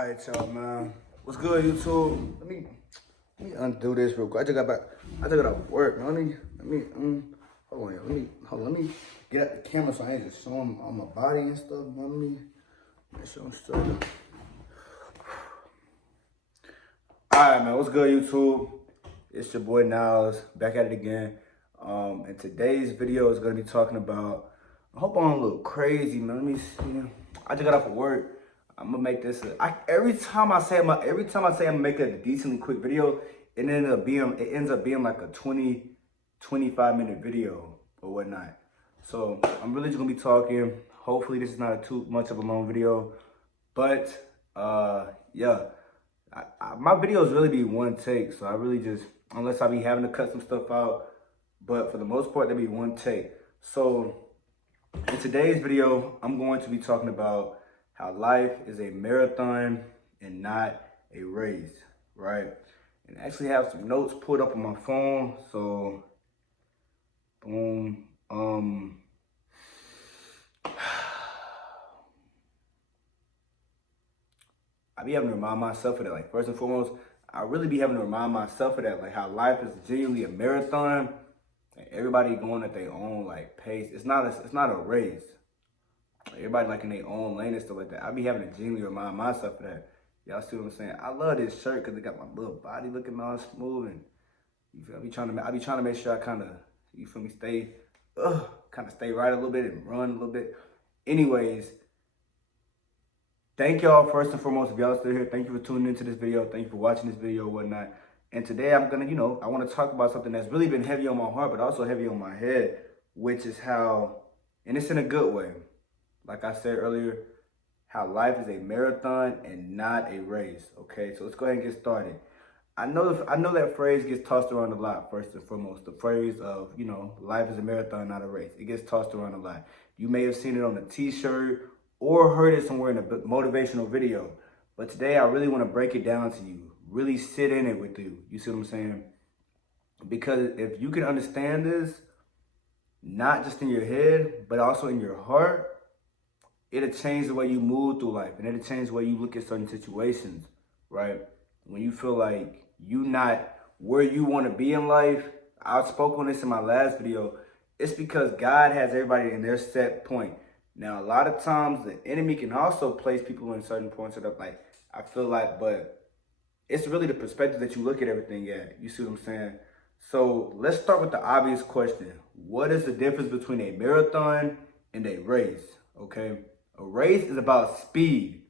Alright, y'all, man. What's good, YouTube? Let me undo this real quick. I just got back. I just got out of work, man. Hold on, y'all. Let me get out the camera so I ain't just showing all my body and stuff. Let me make sure I'm straight up. Alright, man. What's good, YouTube? It's your boy Niles, back at it again. And today's video is gonna be talking about. I hope I'm a little crazy, man. Let me see. I just got off of work. I'm gonna make this. Every time I say I'm gonna make a decently quick video, it ends up being like a 25 minute video or whatnot. So I'm really just gonna be talking. Hopefully this is not too much of a long video, but yeah, my videos really be one take. So I really just, unless I be having to cut some stuff out, but for the most part they be one take. So in today's video, I'm going to be talking about how life is a marathon and not a race, right? And I actually have some notes pulled up on my phone, so boom. I be having to remind myself of that. Like, first and foremost, I really be having to remind myself of that, like how life is genuinely a marathon and everybody going at their own like pace. It's not a race. Everybody like in their own lane and stuff like that. I be having to genuinely remind myself of that. Y'all see what I'm saying? I love this shirt because it got my little body looking all smooth, and you feel? I be trying to make sure I kind of, you feel me, stay right a little bit and run a little bit. Anyways, thank y'all first and foremost if y'all still here. Thank you for tuning into this video. Thank you for watching this video or whatnot. And today I'm gonna, I want to talk about something that's really been heavy on my heart, but also heavy on my head, which is how, and it's in a good way. Like I said earlier, how life is a marathon and not a race, okay? So let's go ahead and get started. I know that phrase gets tossed around a lot, first and foremost. The phrase of, life is a marathon, not a race. It gets tossed around a lot. You may have seen it on a t-shirt or heard it somewhere in a motivational video. But today I really want to break it down to you. Really sit in it with you. You see what I'm saying? Because if you can understand this, not just in your head, but also in your heart, it'll change the way you move through life, and it'll change the way you look at certain situations, right? When you feel like you not where you want to be in life, I spoke on this in my last video, it's because God has everybody in their set point. Now, a lot of times the enemy can also place people in certain points of like, I feel like, but it's really the perspective that you look at everything at. You see what I'm saying? So let's start with the obvious question. What is the difference between a marathon and a race, okay? A race is about speed.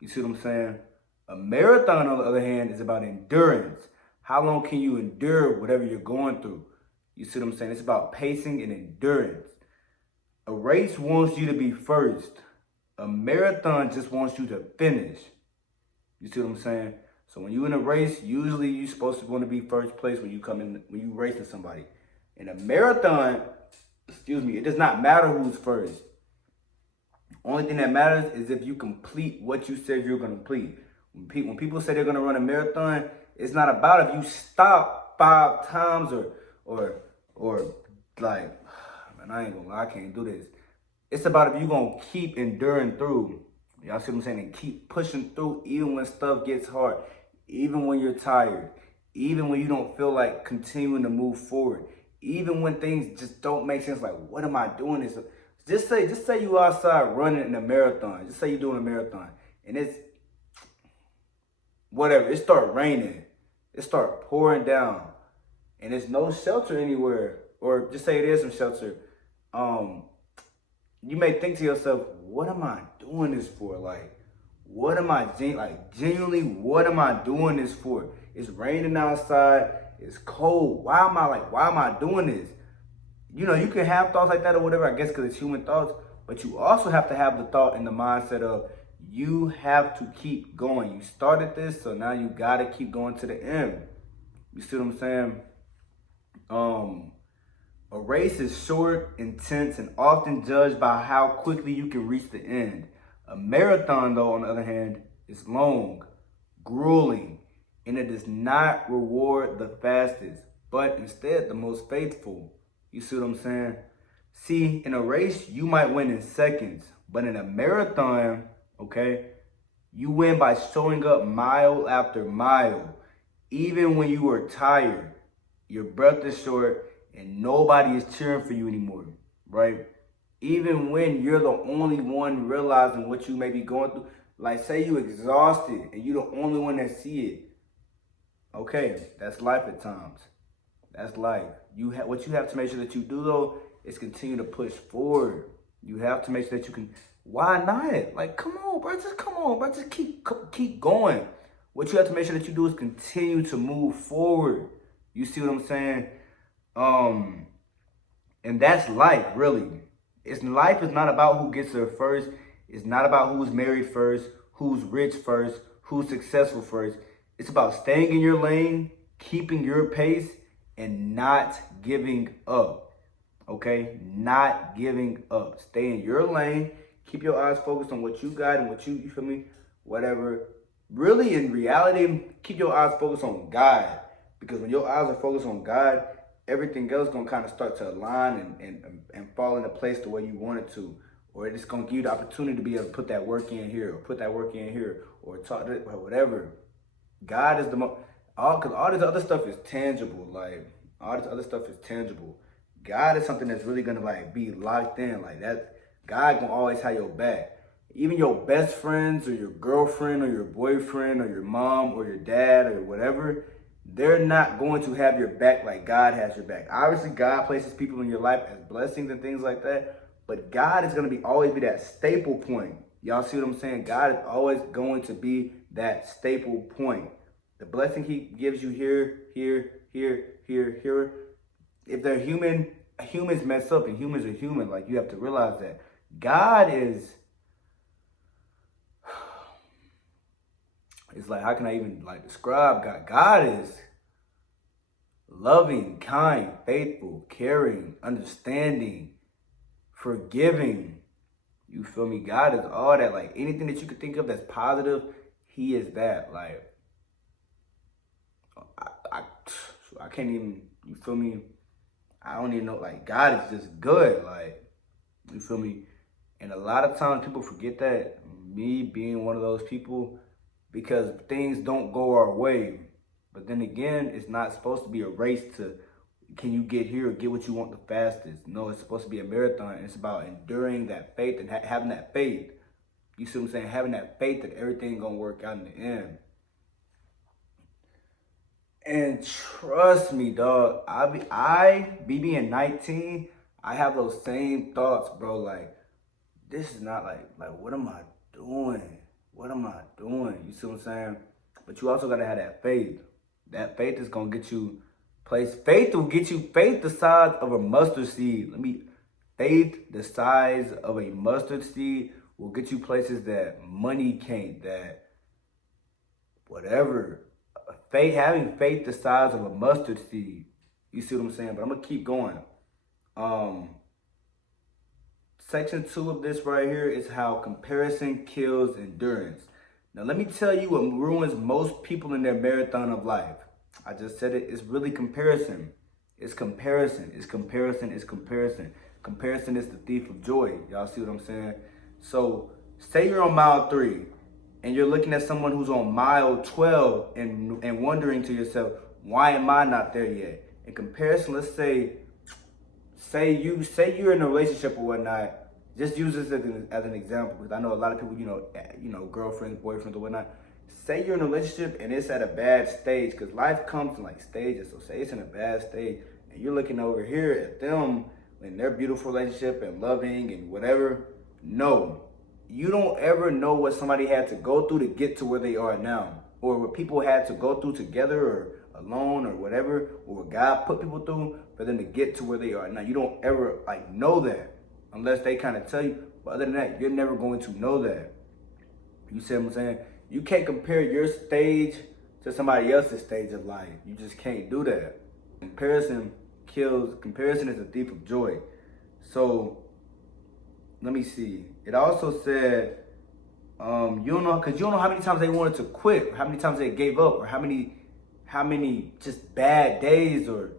You see what I'm saying? A marathon, on the other hand, is about endurance. How long can you endure whatever you're going through? You see what I'm saying? It's about pacing and endurance. A race wants you to be first. A marathon just wants you to finish. You see what I'm saying? So when you're in a race, usually you're supposed to want to be first place when you racing somebody. In a marathon, it does not matter who's first. Only thing that matters is if you complete what you said you're going to complete. When people say they're going to run a marathon, it's not about if you stop 5 times or like, man, I ain't gonna lie, I can't do this. It's about if you're going to keep enduring through. Y'all see what I'm saying? And keep pushing through even when stuff gets hard, even when you're tired, even when you don't feel like continuing to move forward, even when things just don't make sense. Like, what am I doing this? Just say you outside running in a marathon. Just say you're doing a marathon and it's whatever. It start raining. It start pouring down and there's no shelter anywhere. Or just say it is some shelter. You may think to yourself, what am I doing this for? Like, what am I genuinely, what am I doing this for? It's raining outside. It's cold. Why am I doing this? You can have thoughts like that or whatever, I guess, because it's human thoughts. But you also have to have the thought and the mindset of you have to keep going. You started this, so now you got to keep going to the end. You see what I'm saying? A race is short, intense, and often judged by how quickly you can reach the end. A marathon, though, on the other hand, is long, grueling, and it does not reward the fastest, but instead the most faithful. You see what I'm saying? See, in a race, you might win in seconds, but in a marathon, okay, You win by showing up mile after mile. Even when you are tired, your breath is short, and nobody is cheering for you anymore, right? Even when you're the only one realizing what you may be going through. Like, say you exhausted and you're the only one that see it. Okay, that's life at times. That's life. What you have to make sure that you do though is continue to push forward. You have to make sure that you can. Why not? Like, come on, bro. Just come on, bro. Just keep going. What you have to make sure that you do is continue to move forward. You see what I'm saying? And that's life, really. Life is not about who gets there first. It's not about who's married first, who's rich first, who's successful first. It's about staying in your lane, keeping your pace, and not giving up. Okay? Not giving up. Stay in your lane. Keep your eyes focused on what you got and what you feel me? Whatever. Really, in reality, keep your eyes focused on God. Because when your eyes are focused on God, everything else is going to kind of start to align and fall into place the way you want it to. Or it's going to give you the opportunity to be able to put that work in here, or put that work in here, or talk to it, or whatever. God is the most, because all this other stuff is tangible. Like, all this other stuff is tangible. God is something that's really going to, like, be locked in. Like, that, God going to always have your back. Even your best friends, or your girlfriend, or your boyfriend, or your mom, or your dad, or whatever, they're not going to have your back like God has your back. Obviously, God places people in your life as blessings and things like that. But God is going to always be that staple point. Y'all see what I'm saying? God is always going to be that staple point. The blessing he gives you here, here. If they're human, humans mess up and humans are human. Like, you have to realize that. God is, it's like, how can I even like describe God? God is loving, kind, faithful, caring, understanding, forgiving. You feel me? God is all that. Like, anything that you could think of that's positive, he is that. Like, I can't even, you feel me? I don't even know. Like, God is just good. Like, you feel me? And a lot of times people forget that, me being one of those people, because things don't go our way. But then again, it's not supposed to be a race to, can you get here or get what you want the fastest? No, it's supposed to be a marathon. It's about enduring that faith and having that faith. You see what I'm saying? Having that faith that everything gonna work out in the end. And trust me, dog, I be being 19, I have those same thoughts, bro. Like, this is not like what am I doing? What am I doing? You see what I'm saying? But you also gotta have that faith. That faith is gonna get you place. Faith will get you faith the size of a mustard seed. Faith the size of a mustard seed will get you places that money can't, that whatever. Having faith the size of a mustard seed. You see what I'm saying? But I'm gonna keep going. Section 2 of this right here is how comparison kills endurance. Now let me tell you what ruins most people in their marathon of life. I just said it. It's really comparison. It's comparison. It's comparison. It's comparison. Comparison is the thief of joy. Y'all see what I'm saying? So say you're on mile 3 and you're looking at someone who's on mile 12 and wondering to yourself, why am I not there yet? In comparison, let's say you're in a relationship or whatnot. Just use this as an example, because I know a lot of people, you know, girlfriends, boyfriends, or whatnot. Say you're in a relationship and it's at a bad stage, because life comes in like stages. So say it's in a bad stage and you're looking over here at them in their beautiful relationship and loving and whatever. No, you don't ever know what somebody had to go through to get to where they are now, or what people had to go through together or alone or whatever, or what God put people through for them to get to where they are now. You don't ever like know that unless they kind of tell you. But other than that, you're never going to know that. You see what I'm saying? You can't compare your stage to somebody else's stage of life. You just can't do that. Comparison kills. Comparison is a thief of joy. So let me see. It also said, you don't know how many times they wanted to quit, or how many times they gave up, or how many just bad days or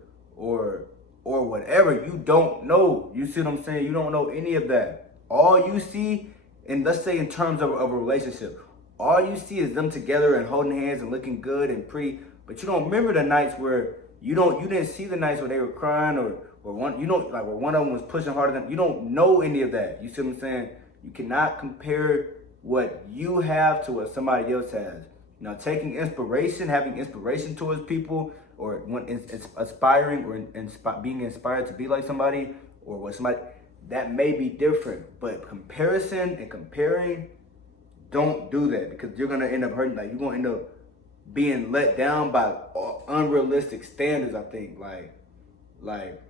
whatever. You don't know. You see what I'm saying? You don't know any of that. All you see, and let's say in terms of a relationship, all you see is them together and holding hands and looking good and pretty, but you don't remember the nights where you didn't see the nights where they were crying or one, like where one of them was pushing harder than, you don't know any of that. You see what I'm saying? You cannot compare what you have to what somebody else has. Taking inspiration, having inspiration towards people, or when aspiring or being inspired to be like somebody, or what somebody, that may be different. But comparison and comparing, don't do that, because you're gonna end up hurting. Like, you're gonna end up being let down by unrealistic standards. I think like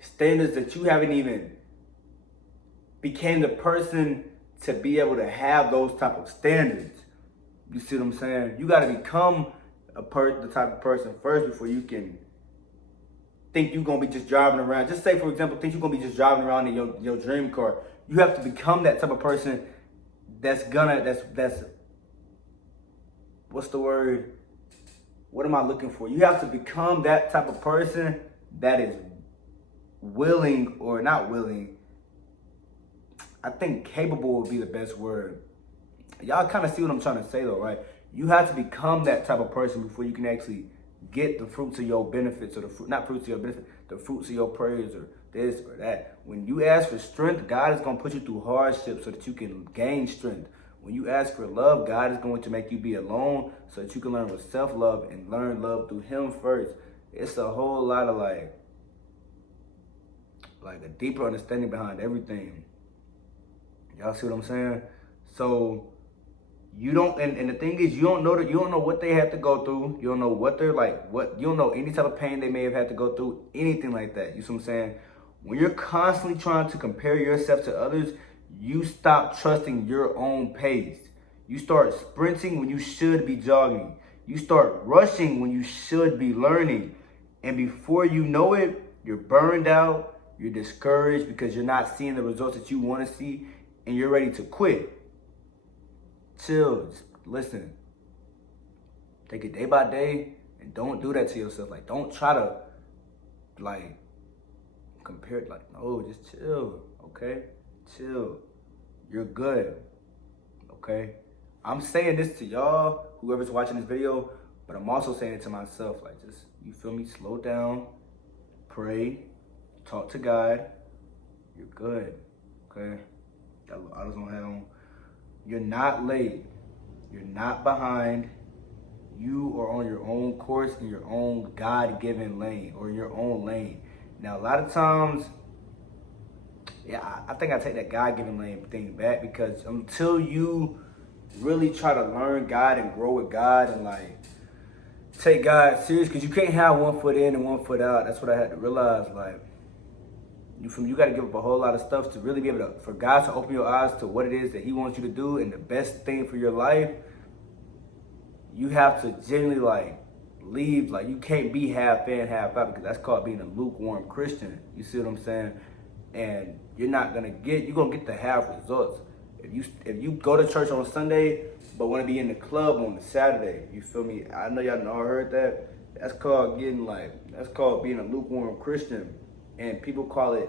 standards that you haven't even became the person to be able to have those type of standards. You see what I'm saying? You got to become the type of person first before you can think you're gonna be just driving around. Just say, for example, think you're gonna be just driving around in your dream car. You have to become that type of person that's what's the word? What am I looking for? You have to become that type of person that is willing, or not willing, I think capable would be the best word. Y'all kind of see what I'm trying to say though, right? You have to become that type of person before you can actually get the fruits of your benefits, or not fruits of your benefits, the fruits of your prayers, or this or that. When you ask for strength, God is going to put you through hardship so that you can gain strength. When you ask for love, God is going to make you be alone so that you can learn with self-love and learn love through Him first. It's a whole lot of like a deeper understanding behind everything. Y'all see what I'm saying? So you don't, and the thing is, you don't know what they have to go through. You don't know what they're like, you don't know any type of pain they may have had to go through, anything like that. You see what I'm saying? When you're constantly trying to compare yourself to others, you stop trusting your own pace. You start sprinting when you should be jogging. You start rushing when you should be learning. And before you know it, you're burned out, you're discouraged because you're not seeing the results that you want to see, and you're ready to quit. Chill, just listen. Take it day by day, and don't do that to yourself. Like, don't try to compare it. Like, no, just chill, okay? Chill. You're good, okay? I'm saying this to y'all, whoever's watching this video, but I'm also saying it to myself. Like, just, you feel me? Slow down, pray, talk to God. You're good, okay? I just don't have on. You're not late. You're not behind. You are on your own course, in your own God-given lane, or your own lane. Now, a lot of times, I think I take that God-given lane thing back, because until you really try to learn God and grow with God and take God serious, because you can't have one foot in and one foot out. That's what I had to realize. You got to give up a whole lot of stuff to really be able for God to open your eyes to what it is that He wants you to do, and the best thing for your life. You have to genuinely leave. You can't be half in, half out, because that's called being a lukewarm Christian. You see what I'm saying? And you're gonna get the half results. If you go to church on Sunday but want to be in the club on the Saturday, you feel me? I know y'all all heard that. That's called being a lukewarm Christian. And people call it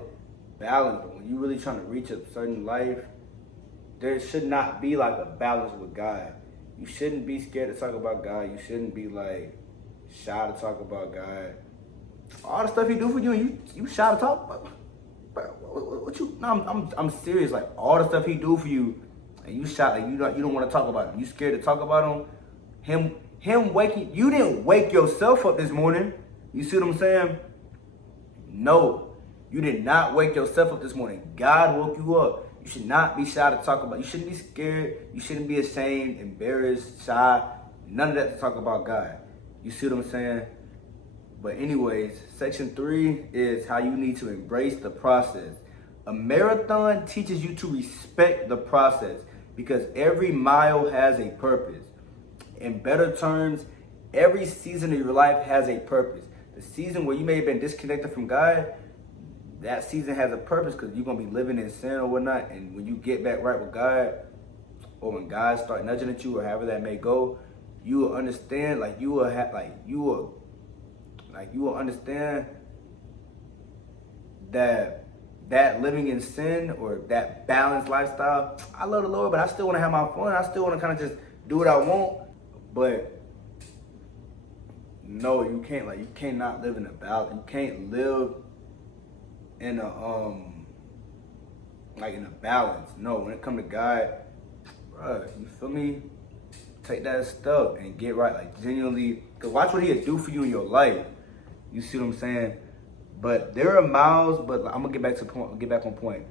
balance. But when you're really trying to reach a certain life, there should not be a balance with God. You shouldn't be scared to talk about God. You shouldn't be shy to talk about God. All the stuff He do for you, you shy to talk about. What you? No, I'm serious. All the stuff He do for you, and you shy. You don't want to talk about Him. You scared to talk about Him. Him waking. You didn't wake yourself up this morning. You see what I'm saying? No, you did not wake yourself up this morning. God woke you up. You should not be shy to talk about. You shouldn't be scared. You shouldn't be ashamed, embarrassed, shy. None of that to talk about God. You see what I'm saying? But anyways, section 3 is how you need to embrace the process. A marathon teaches you to respect the process, because every mile has a purpose. In better terms, every season of your life has a purpose. The season where you may have been disconnected from God, that season has a purpose, because you're going to be living in sin or whatnot. And when you get back right with God, or when God start nudging at you, or however that may go, you will understand, you will understand that that living in sin or that balanced lifestyle, I love the Lord, but I still want to have my fun. I still want to kind of just do what I want. But no, you can't. Like, you cannot live in a balance. You can't live in a like in a balance. No, when it comes to God, bro, you feel me? Take that step and get right. Like, genuinely, cause watch what He'll do for you in your life. You see what I'm saying? But there are miles. But I'm gonna get back to point. Get back on point.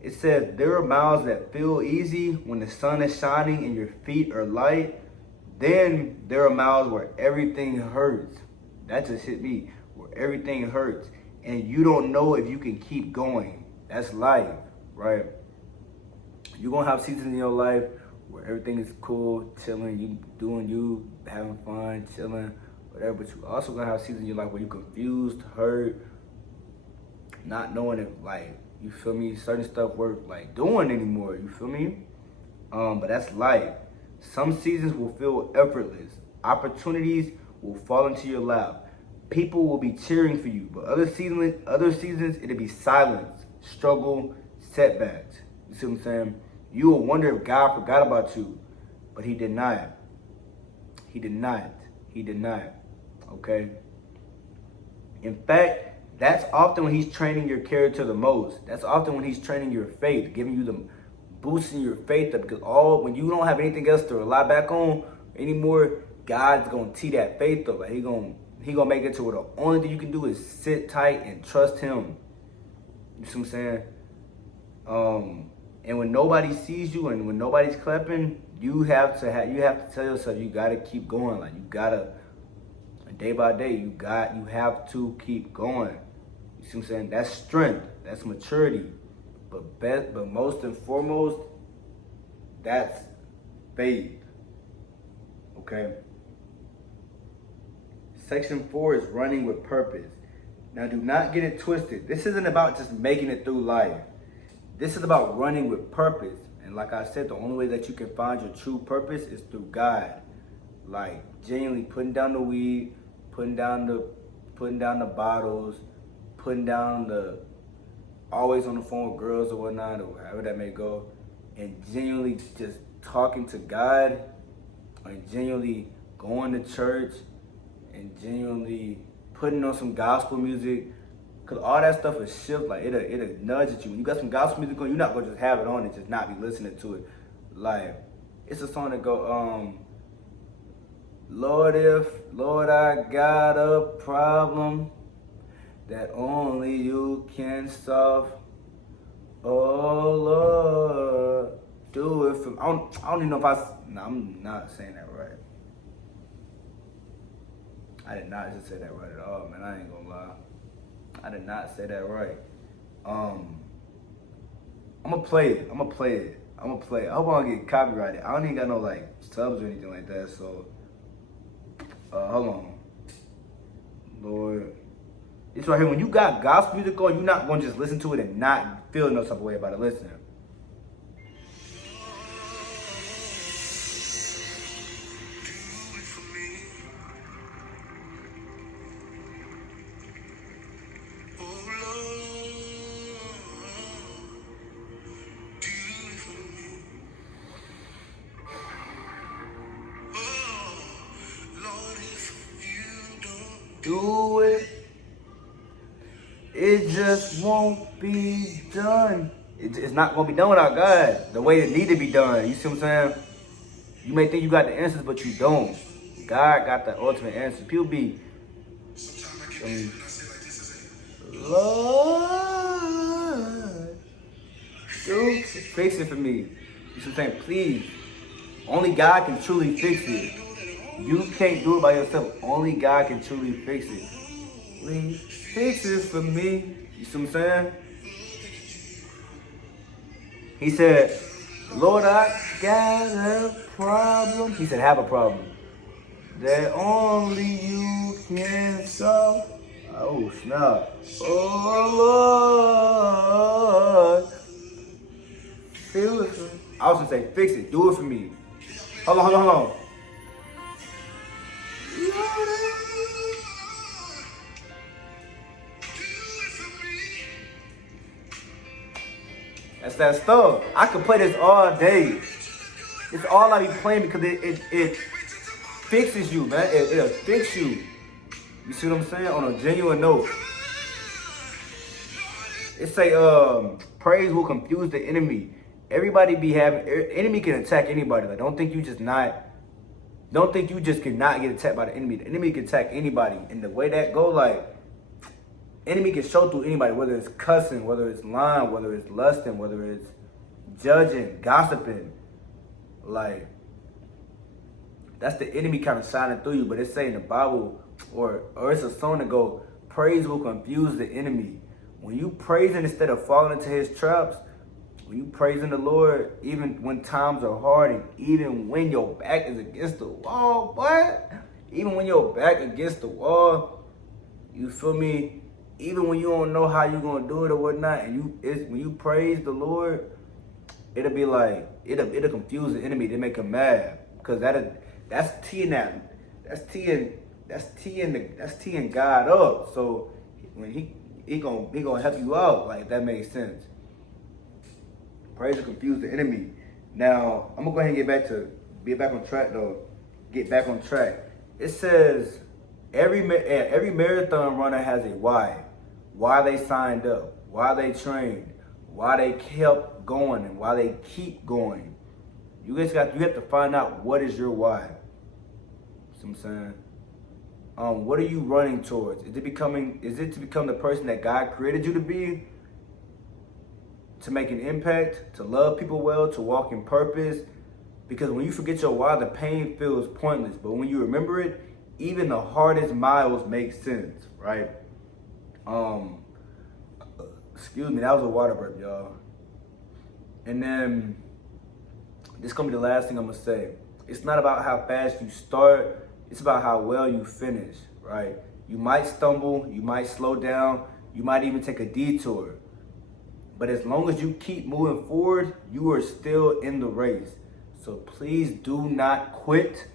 It says there are miles that feel easy when the sun is shining and your feet are light. Then there are miles where everything hurts. That just hit me. Where everything hurts, and you don't know if you can keep going. That's life, right? You're gonna have seasons in your life where everything is cool, chilling, you doing you, having fun, chilling, whatever. But you also gonna have seasons in your life where you're confused, hurt, not knowing if, like, you feel me, certain stuff worth like doing anymore. You feel me? But that's life. Some seasons will feel effortless. Opportunities will fall into your lap. People will be cheering for you. But other seasons, it'll be silence, struggle, setbacks. You see what I'm saying? You will wonder if God forgot about you, but He did not. He did not. He did not. Okay? In fact, that's often when He's training your character the most. That's often when He's training your faith, giving you the boosting your faith up. Because when you don't have anything else to rely back on anymore, God's gonna tee that faith up. Like, He gonna make it to where the only thing you can do is sit tight and trust Him. You see what I'm saying? And when nobody sees you and when nobody's clapping, you have to tell yourself you gotta keep going. Like, you gotta, day by day, you have to keep going. You see what I'm saying? That's strength. That's maturity. But most and foremost, that's faith. Okay. Section 4 is running with purpose. Now, do not get it twisted. This isn't about just making it through life. This is about running with purpose. And like I said, the only way that you can find your true purpose is through God. Like, genuinely putting down the weed, putting down the bottles, putting down the always on the phone with girls or whatnot, or however that may go, and genuinely just talking to God, and genuinely going to church, and genuinely putting on some gospel music. Cause all that stuff is shift, like it'll nudge at you. When you got some gospel music on, you're not gonna just have it on and just not be listening to it. Like, it's a song that go, Lord, I got a problem that only you can solve. Oh Lord, do it for me. I don't even know if I'm not saying that right. I did not just say that right at all, man. I ain't gonna lie. I did not say that right. I'm gonna play it. I hope I don't get copyrighted. I don't even got no like subs or anything like that. So, hold on, Lord. It's right here. When you got gospel music on, you're not gonna just listen to it and not feel no type of way about it. Listen. Do it. It just won't be done. It's not gonna be done without God. The way it need to be done. You see what I'm saying? You may think you got the answers, but you don't. God got the ultimate answers. People be, Lord, dude, fix it for me. You see what I'm saying? Please. Only God can truly fix it. You can't do it by yourself. Only God can truly fix it. Please fix it for me. You see what I'm saying? He said, Lord, I got a problem. He said, have a problem that only you can solve. Oh, snap. Oh, Lord. Feel it for me. I was going to say, fix it. Do it for me. Hold on. That's that stuff. I could play this all day. It's all I be playing because it fixes you, man. It'll fix you. You see what I'm saying? On a genuine note. It say, praise will confuse the enemy. Everybody be having, enemy can attack anybody. Like, don't think you just cannot get attacked by the enemy. The enemy can attack anybody. And the way that go, like, enemy can show through anybody, whether it's cussing, whether it's lying, whether it's lusting, whether it's judging, gossiping. Like, that's the enemy kind of shining through you. But it's saying in the Bible, or it's a song that go, praise will confuse the enemy. When you praising instead of falling into his traps, when you praising the Lord, even when times are hard and even when your back is against the wall, what? Even when your back against the wall, you feel me? Even when you don't know how you're gonna do it or whatnot, and when you praise the Lord, it'll be like it'll confuse the enemy. They make him mad because that's teeing God up. So when he gonna help you out, like, that makes sense. Praise will confuse the enemy. Now I'm gonna go ahead and get back on track though. Get back on track. It says every marathon runner has a why. Why they signed up, why they trained, why they kept going, and why they keep going. You have to find out what is your why. See what I'm saying? What are you running towards? Is it to become the person that God created you to be? To make an impact, to love people well, to walk in purpose? Because when you forget your why, the pain feels pointless. But when you remember it, even the hardest miles make sense, right? Excuse me, that was a water burp, y'all. And then, this is gonna be the last thing I'm gonna say. It's not about how fast you start, it's about how well you finish, right? You might stumble, you might slow down, you might even take a detour. But as long as you keep moving forward, you are still in the race. So please do not quit.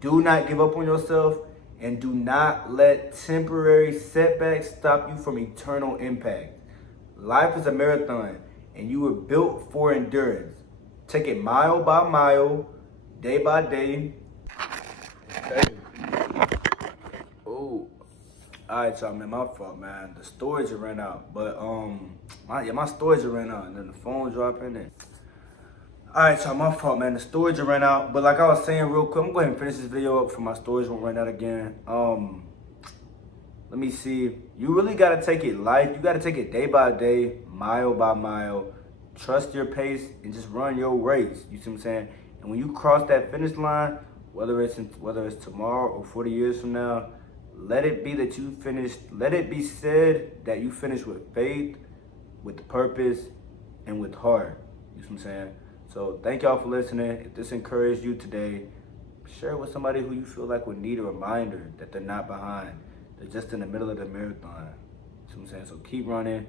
Do not give up on yourself. And do not let temporary setbacks stop you from eternal impact. Life is a marathon, and you were built for endurance. Take it mile by mile, day by day. Okay. Oh, all right, y'all, man. My fault, man. The storage ran out, but my storage ran out, and then the phone dropping it. All right, y'all, my fault, man. The storage ran out, but like I was saying real quick, I'm going to finish this video up for my storage won't run out again. Let me see. You really got to take it life. You got to take it day by day, mile by mile. Trust your pace and just run your race. You see what I'm saying? And when you cross that finish line, whether it's tomorrow or 40 years from now, let it be that you finished. Let it be said that you finished with faith, with purpose, and with heart. You see what I'm saying? So thank y'all for listening. If this encouraged you today, share it with somebody who you feel like would need a reminder that they're not behind. They're just in the middle of the marathon. You see what I'm saying? So keep running.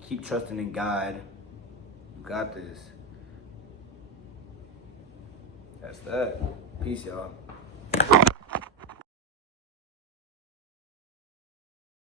Keep trusting in God. You got this. That's that. Peace, y'all.